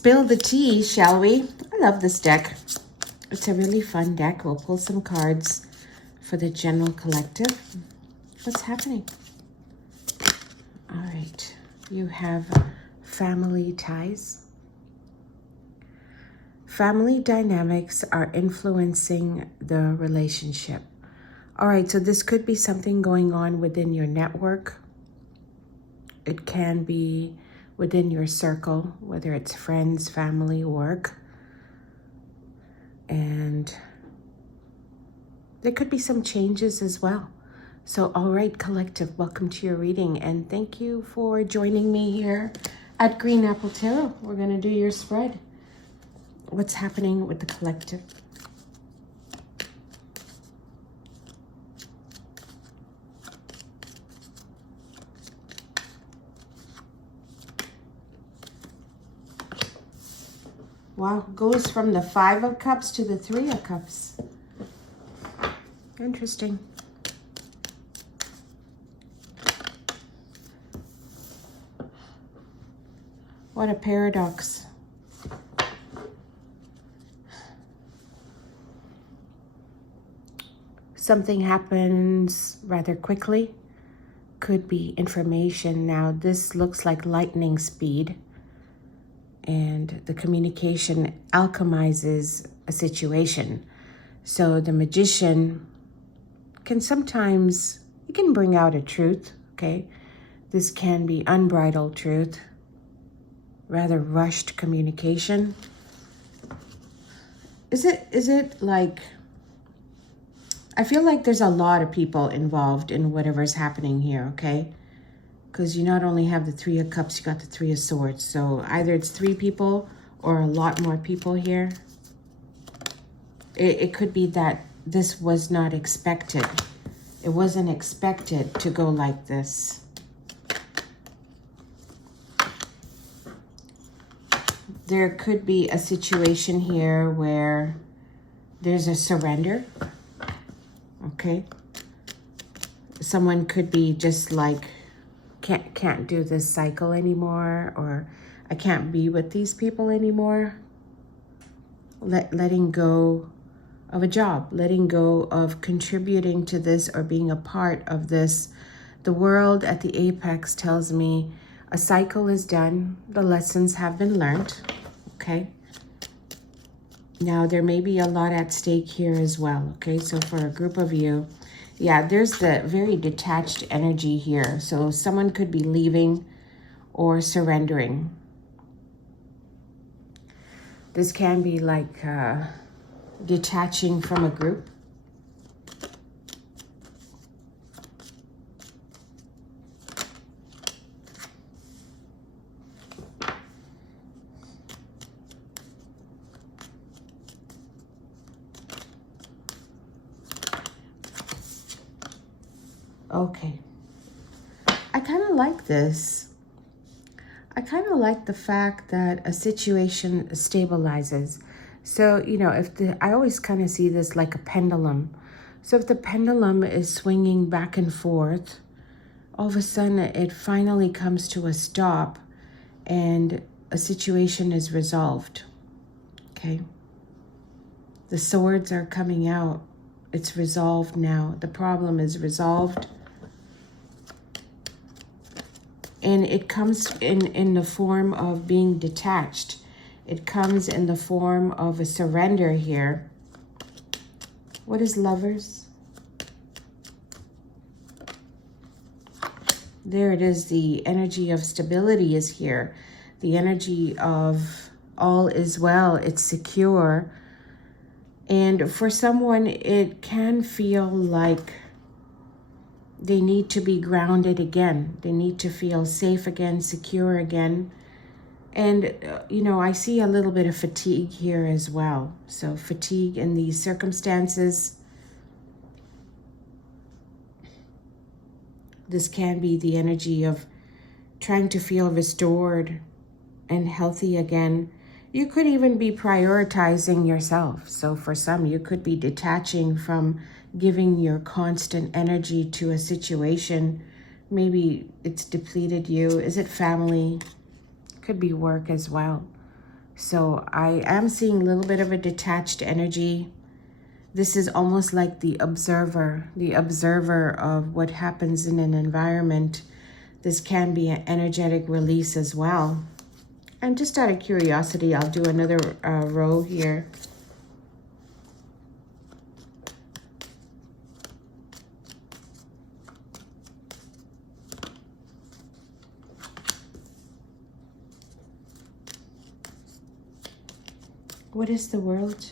spill the tea, shall we? I love this deck. It's a really fun deck. We'll pull some cards for the general collective. What's happening? All right. You have family ties. Family dynamics are influencing the relationship. All right, so this could be something going on within your network. It can be within your circle, whether it's friends, family, work. And there could be some changes as well. So, all right, collective, welcome to your reading. And thank you for joining me here at Green Apple Tarot. We're going to do your spread. What's happening with the collective? Wow, goes from the 5 of Cups to the 3 of Cups. Interesting. What a paradox. Something happens rather quickly. Could be information. Now, this looks like lightning speed. And the communication alchemizes a situation. So the magician can sometimes, he can bring out a truth, okay? This can be unbridled truth, rather rushed communication. Is it like, I feel like there's a lot of people involved in whatever's happening here, okay? Because you not only have the 3 of Cups, you got the 3 of Swords. So either it's 3 people or a lot more people here. It could be that this was not expected. It wasn't expected to go like this. There could be a situation here where there's a surrender. Okay. Someone could be just like, can't do this cycle anymore, or I can't be with these people anymore. Letting go of a job, letting go of contributing to this or being a part of this. The world at the apex tells me a cycle is done. The lessons have been learned. Okay. Now there may be a lot at stake here as well. Okay. So for a group of you, yeah, there's the very detached energy here. So someone could be leaving or surrendering. This can be like detaching from a group. Okay. I kind of like this. I kind of like the fact that a situation stabilizes. So, you know, I always kind of see this like a pendulum. So if the pendulum is swinging back and forth, all of a sudden it finally comes to a stop and a situation is resolved. Okay. The swords are coming out. It's resolved now. The problem is resolved. And it comes in the form of being detached. It comes in the form of a surrender here. What is Lovers? There it is. The energy of stability is here. The energy of all is well. It's secure. And for someone, it can feel like they need to be grounded again. They need to feel safe again, secure again. And, you know, I see a little bit of fatigue here as well. So fatigue in these circumstances. This can be the energy of trying to feel restored and healthy again. You could even be prioritizing yourself. So for some, you could be detaching from giving your constant energy to a situation. Maybe it's depleted you. Is it family? Could be work as well. So I am seeing a little bit of a detached energy. This is almost like the observer of what happens in an environment. This can be an energetic release as well. And just out of curiosity, I'll do another row here. What is the world?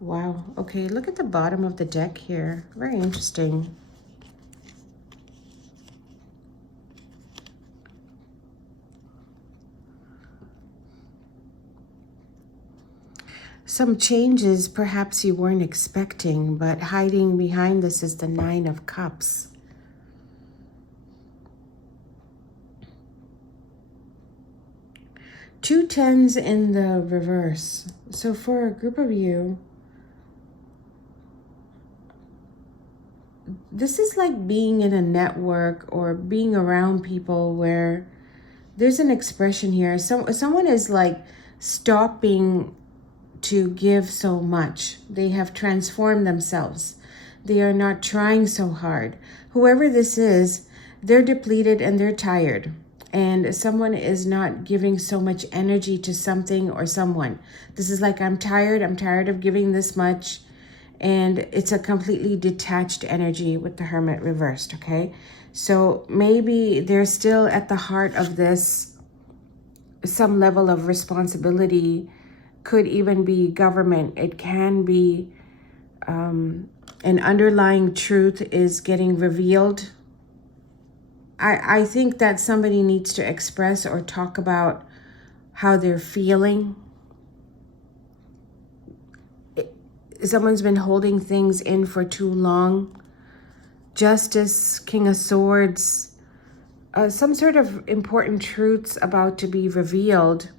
Wow. Okay, look at the bottom of the deck here. Very interesting. Some changes perhaps you weren't expecting, but hiding behind this is the Nine of Cups. Two tens in the reverse. So for a group of you, this is like being in a network or being around people where there's an expression here. Someone is like stopping to give so much. They have transformed themselves. They are not trying so hard. Whoever this is, they're depleted and they're tired. And someone is not giving so much energy to something or someone. This is like, I'm tired of giving this much. And it's a completely detached energy with the Hermit reversed, okay? So maybe they're still at the heart of this, some level of responsibility. Could even be government. It can be an underlying truth is getting revealed. I think that somebody needs to express or talk about how they're feeling. Someone's been holding things in for too long. Justice, King of Swords, some sort of important truths about to be revealed.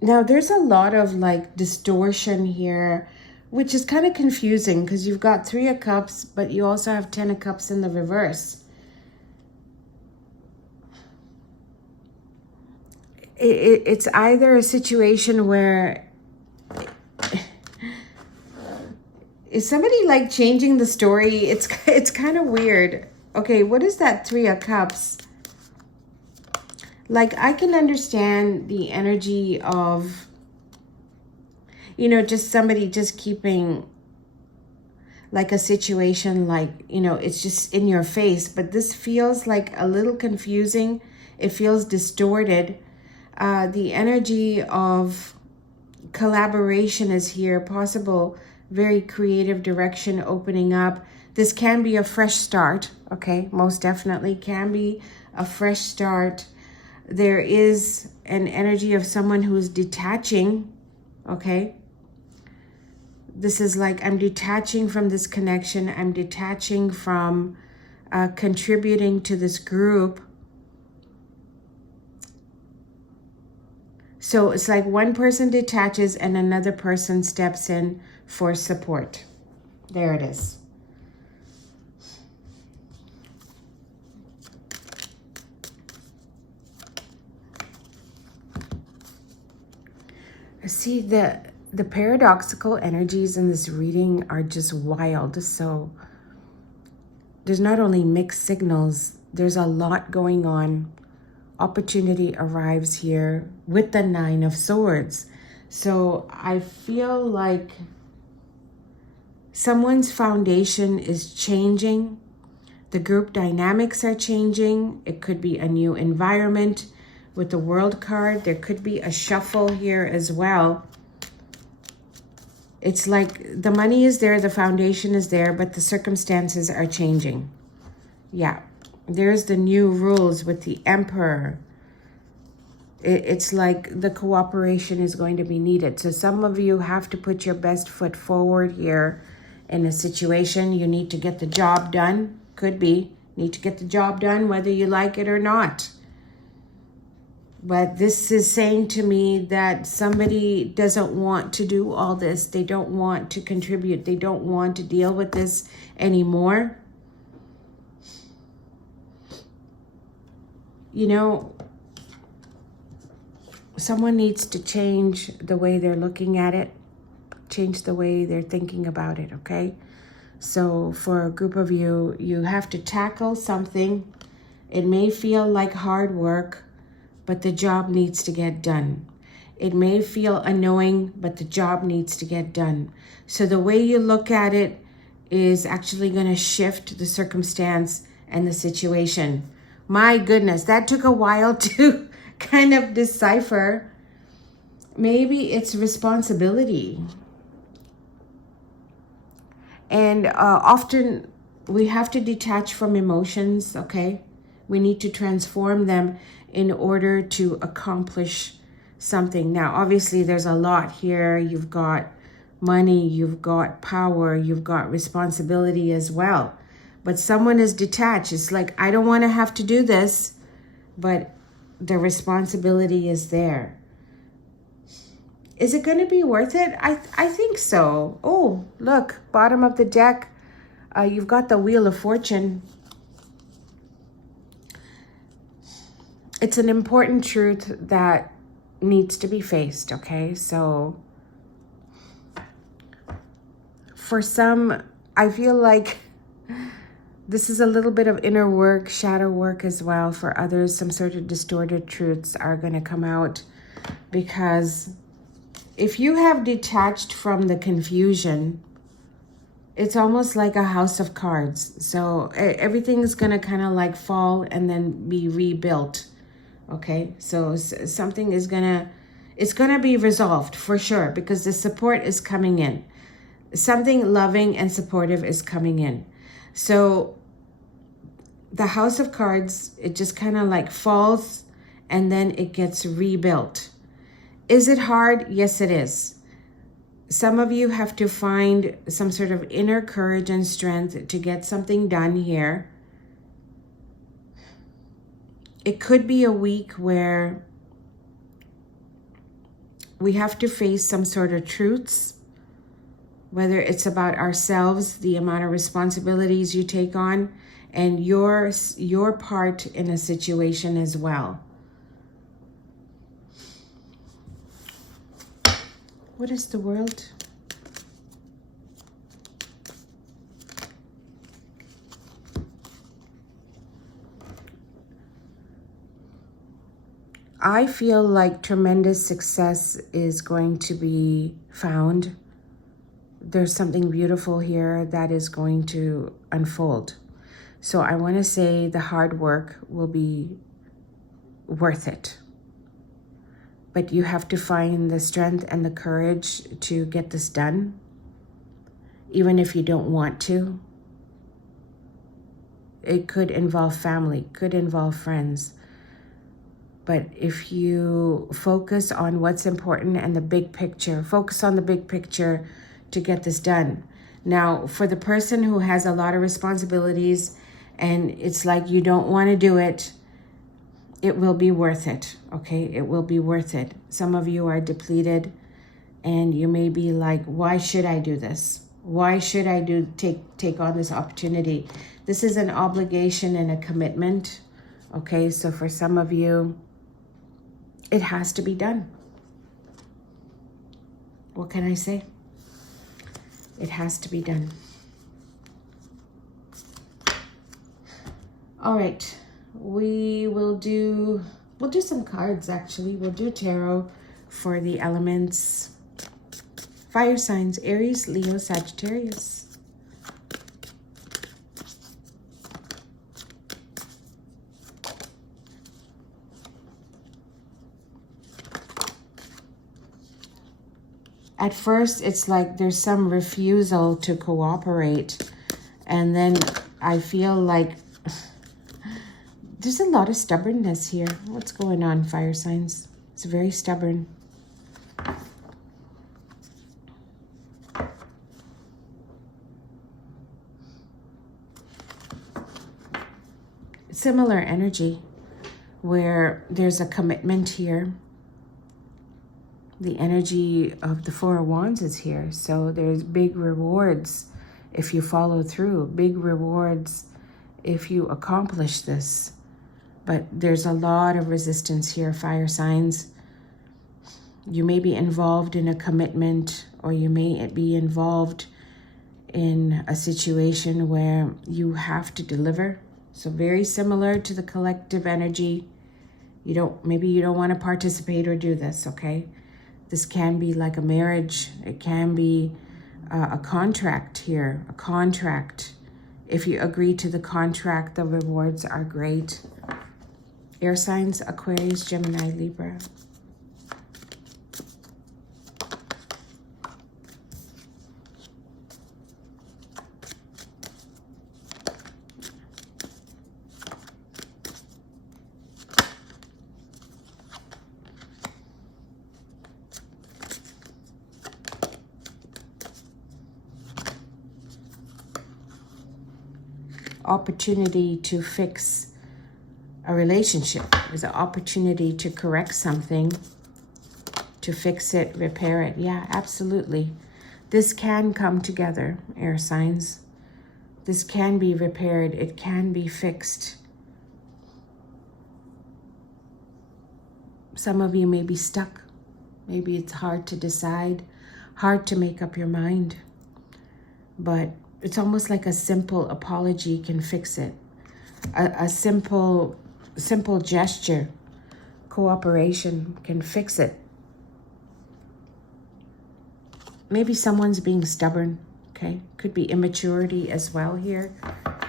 Now, there's a lot of like distortion here, which is kind of confusing because you've got Three of Cups, but you also have Ten of Cups in the reverse. It's either a situation where is somebody like changing the story? It's kind of weird. Okay, what is that Three of Cups? Like, I can understand the energy of, you know, just somebody just keeping like a situation like, you know, it's just in your face. But this feels like a little confusing. It feels distorted. The energy of collaboration is here, possible very creative direction opening up. This can be a fresh start, okay? Most definitely can be a fresh start. There is an energy of someone who's detaching, okay? This is like, I'm detaching from this connection. I'm detaching from contributing to this group. So it's like one person detaches and another person steps in for support. There it is. See, the paradoxical energies in this reading are just wild. So there's not only mixed signals, there's a lot going on. Opportunity arrives here with the Nine of Swords. So I feel like someone's foundation is changing. The group dynamics are changing. It could be a new environment with the World card. There could be a shuffle here as well. It's like the money is there, the foundation is there, but the circumstances are changing. Yeah. There's the new rules with the Emperor. It's like the cooperation is going to be needed. So some of you have to put your best foot forward here in a situation. You need to get the job done. Could be. Need to get the job done whether you like it or not. But this is saying to me that somebody doesn't want to do all this. They don't want to contribute. They don't want to deal with this anymore. You know, someone needs to change the way they're looking at it, change the way they're thinking about it, okay? So for a group of you, you have to tackle something. It may feel like hard work, but the job needs to get done. It may feel annoying, but the job needs to get done. So the way you look at it is actually going to shift the circumstance and the situation. My goodness, that took a while to kind of decipher. Maybe it's responsibility. And often we have to detach from emotions, okay? We need to transform them in order to accomplish something. Now, obviously, there's a lot here. You've got money, you've got power, you've got responsibility as well. But someone is detached. It's like, I don't want to have to do this, but the responsibility is there. Is it going to be worth it? I think so. Oh, look, bottom of the deck. You've got the Wheel of Fortune. It's an important truth that needs to be faced, okay? So for some, I feel like this is a little bit of inner work, shadow work as well. For others, some sort of distorted truths are going to come out, because if you have detached from the confusion, it's almost like a house of cards. So everything is going to kind of like fall and then be rebuilt. Okay, so something is it's gonna be resolved for sure, because the support is coming in. Something loving and supportive is coming in. So the house of cards, it just kind of like falls and then it gets rebuilt. Is it hard? Yes, it is. Some of you have to find some sort of inner courage and strength to get something done here. It could be a week where we have to face some sort of truths, whether it's about ourselves, the amount of responsibilities you take on, and your part in a situation as well. What is the world? I feel like tremendous success is going to be found. There's something beautiful here that is going to unfold. So I want to say the hard work will be worth it. But you have to find the strength and the courage to get this done, even if you don't want to. It could involve family, could involve friends. But if you focus on what's important and the big picture, focus on the big picture to get this done. Now, for the person who has a lot of responsibilities and it's like you don't want to do it, it will be worth it, okay? It will be worth it. Some of you are depleted and you may be like, why should I do this? Why should I take on this opportunity? This is an obligation and a commitment, okay? So for some of you, it has to be done. What can I say? It has to be done. All right, we'll do some cards actually. We'll do tarot for the elements. Fire signs, Aries, Leo, Sagittarius. At first, it's like there's some refusal to cooperate. And then I feel like there's a lot of stubbornness here. What's going on, fire signs? It's very stubborn. Similar energy where there's a commitment here. The energy of the Four of Wands is here. So there's big rewards if you follow through. Big rewards if you accomplish this. But there's a lot of resistance here, fire signs. You may be involved in a commitment, or you may be involved in a situation where you have to deliver. So very similar to the collective energy. Maybe you don't want to participate or do this, okay? This can be like a marriage. It can be a contract here, a contract. If you agree to the contract, the rewards are great. Air signs, Aquarius, Gemini, Libra. Opportunity to fix a relationship. There's an opportunity to correct something, to fix it, repair it. Yeah, absolutely. This can come together, air signs. This can be repaired. It can be fixed. Some of you may be stuck. Maybe it's hard to decide, hard to make up your mind. But it's almost like a simple apology can fix it. A simple gesture, cooperation can fix it. Maybe someone's being stubborn, okay? Could be immaturity as well here.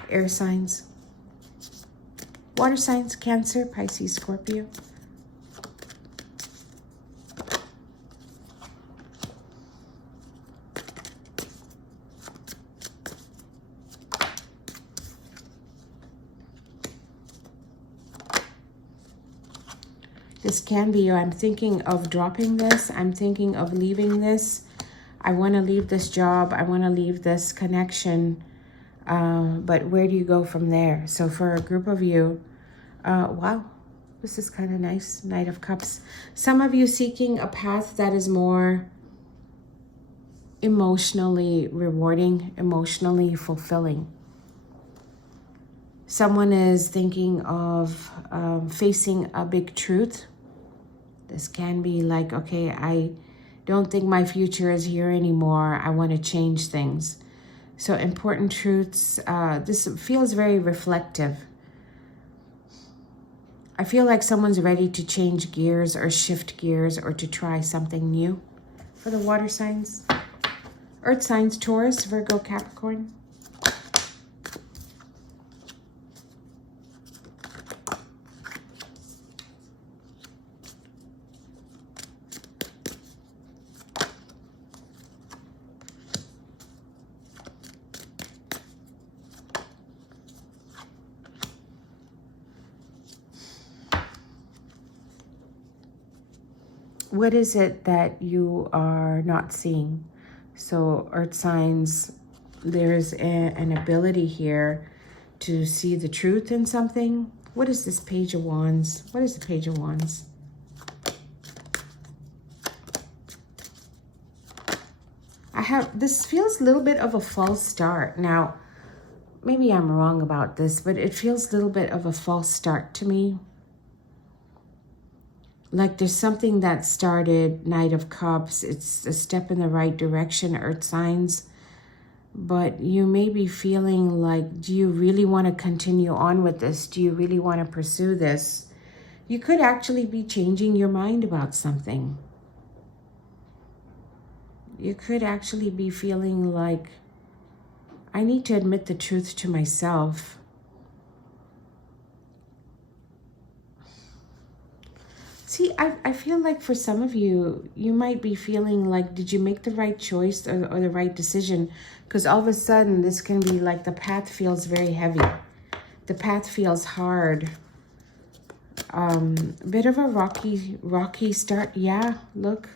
Air signs. Water signs, Cancer, Pisces, Scorpio. This can be you. I'm thinking of dropping this. I'm thinking of leaving this. I want to leave this job. I want to leave this connection. But where do you go from there? So for a group of you, wow, this is kind of nice. Knight of Cups. Some of you seeking a path that is more emotionally rewarding, emotionally fulfilling. Someone is thinking of facing a big truth. This can be like, okay, I don't think my future is here anymore. I want to change things. So important truths. This feels very reflective. I feel like someone's ready to change gears or shift gears or to try something new. For the water signs. Earth signs, Taurus, Virgo, Capricorn. What is it that you are not seeing? So earth signs, there's an ability here to see the truth in something. What is this Page of Wands? What is the Page of Wands? This feels a little bit of a false start. Now, maybe I'm wrong about this, but it feels a little bit of a false start to me. Like there's something that started, Knight of Cups. It's a step in the right direction, earth signs. But you may be feeling like, do you really want to continue on with this? Do you really want to pursue this? You could actually be changing your mind about something. You could actually be feeling like, I need to admit the truth to myself. See, I feel like for some of you, you might be feeling like, did you make the right choice or the right decision? Because all of a sudden, this can be like the path feels very heavy. The path feels hard. Bit of a rocky start. Yeah, look.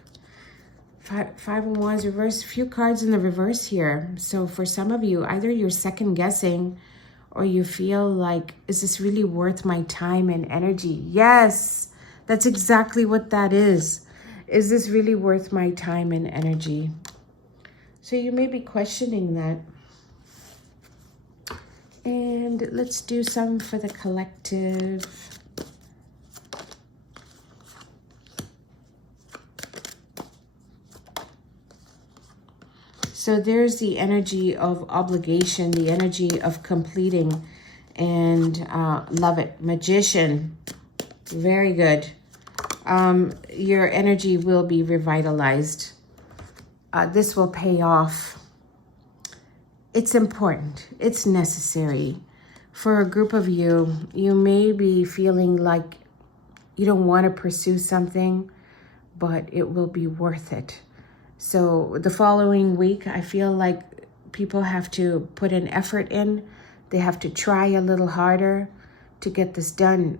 Five of Wands reverse. Few cards in the reverse here. So for some of you, either you're second guessing or you feel like, is this really worth my time and energy? Yes, that's exactly what that is. Is this really worth my time and energy? So you may be questioning that. And let's do some for the collective. So there's the energy of obligation, the energy of completing, and love it. Magician, very good. Your energy will be revitalized. This will pay off. It's important. It's necessary. For a group of you, you may be feeling like you don't want to pursue something, but it will be worth it. So the following week, I feel like people have to put an effort in. They have to try a little harder to get this done.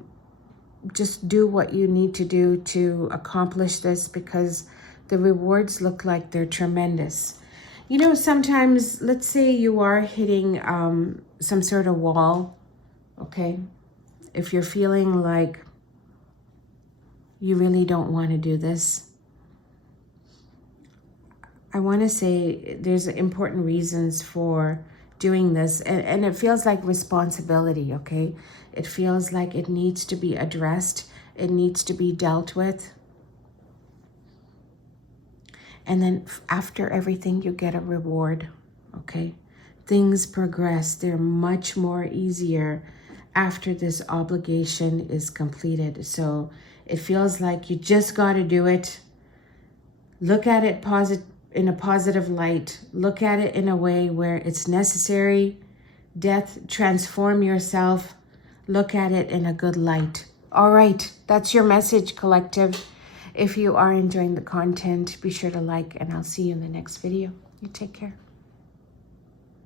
Just do what you need to do to accomplish this, because the rewards look like they're tremendous. You know, sometimes, let's say you are hitting some sort of wall, okay? If you're feeling like you really don't want to do this, I want to say there's important reasons for doing this, and it feels like responsibility, okay? It feels like it needs to be addressed. It needs to be dealt with. And then after everything, you get a reward, okay? Things progress. They're much more easier after this obligation is completed. So it feels like you just got to do it. Look at it in a positive light. Look at it in a way where it's necessary. Death, transform yourself. Look at it in a good light. All right, that's your message, collective. If you are enjoying the content, be sure to like, and I'll see you in the next video. You take care.